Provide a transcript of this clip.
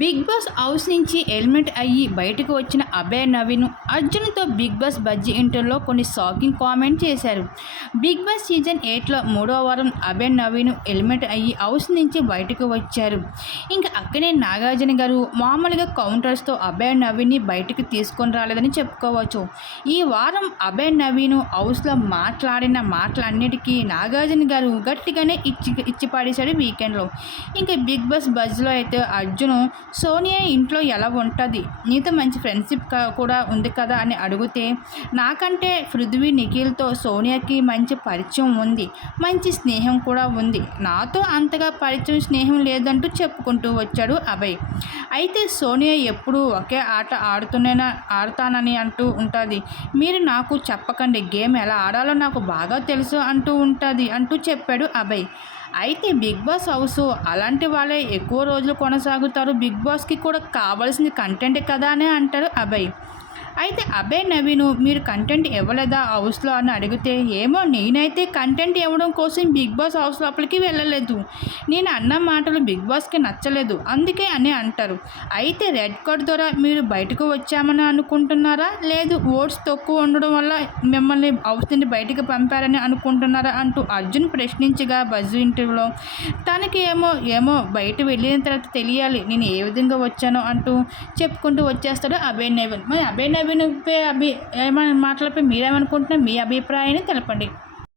Big boss house నుంచి eliminate అయ్యి బయటకు వచ్చిన అభయ్ నవీన్ అర్జున్తో బిగ్ బాస్ బజ్జీ ఇంటర్లో కొన్ని షాకింగ్ కామెంట్ చేశారు. బిగ్ బాస్ సీజన్ 8లో 3వ వారం అభయ్ నవీన్ ఎలిమినేట్ అయ్యి హౌస్ నుంచి బయటకు వచ్చారు. ఇంకా అక్కడే నాగార్జున గారు మామూలుగా కౌంటర్స్తో అభయ్ నవీన్ని బయటకు తీసుకొని రాలేదని చెప్పుకోవచ్చు. ఈ వారం అభయ్ నవీన్ హౌస్లో మాట్లాడిన మాటలన్నిటికీ నాగార్జున గారు గట్టిగానే ఇచ్చి పాడేశాడు వీకెండ్లో. ఇంకా బిగ్ బాస్ బజ్లో అయితే అర్జున్ సోనియా ఇంట్లో ఎలా ఉంటుంది, నీతో మంచి ఫ్రెండ్షిప్ కూడా ఉంది కదా అని అడిగితే, నాకంటే పృథ్వీ నిఖిల్తో సోనియాకి మంచి పరిచయం ఉంది, మంచి స్నేహం కూడా ఉంది, నాతో అంతగా పరిచయం స్నేహం లేదంటూ చెప్పుకుంటూ వచ్చాడు అభయ్. అయితే సోనియా ఎప్పుడూ ఒకే ఆట ఆడతానని అంటూ ఉంటుంది, మీరు నాకు చెప్పకండి, గేమ్ ఎలా ఆడాలో నాకు బాగా తెలుసు అంటూ ఉంటుంది అంటూ చెప్పాడు అభయ్. అయితే బిగ్ బాస్ హౌస్ అలాంటి వాళ్ళే ఎక్కువ రోజులు కొనసాగుతారు, బిగ్ బాస్కి కూడా కావాల్సిన కంటెంట్ కదా అని అంటారు అభయ్. అయితే అభయ్ నవీన్ మీరు కంటెంట్ ఇవ్వలేదా హౌస్లో అని అడిగితే, ఏమో నేనైతే కంటెంట్ ఇవ్వడం కోసం బిగ్ బాస్ హౌస్ లోపలికి వెళ్ళలేదు, నేను అన్న మాటలు బిగ్ బాస్కి నచ్చలేదు అందుకే అని అంటారు. అయితే రెడ్ కార్డ్ ద్వారా మీరు బయటకు వచ్చామని అనుకుంటున్నారా, లేదు ఓట్స్ తక్కువ ఉండడం వల్ల మిమ్మల్ని హౌస్ నుండి బయటకు పంపారని అనుకుంటున్నారా అంటూ అర్జున్ ప్రశ్నించగా బజ్ ఇంటర్వ్యూలో తనకి ఏమో బయట వెళ్ళిన తర్వాత తెలియాలి నేను ఏ విధంగా వచ్చానో అంటూ చెప్పుకుంటూ వచ్చేస్తాడు అభయ్ నవీన్. మరి అభయ్ నవీన్ ఏమైనా మాటలపై మీరేమనుకుంటున్నా, మీ అభిప్రాయాన్ని తెలపండి.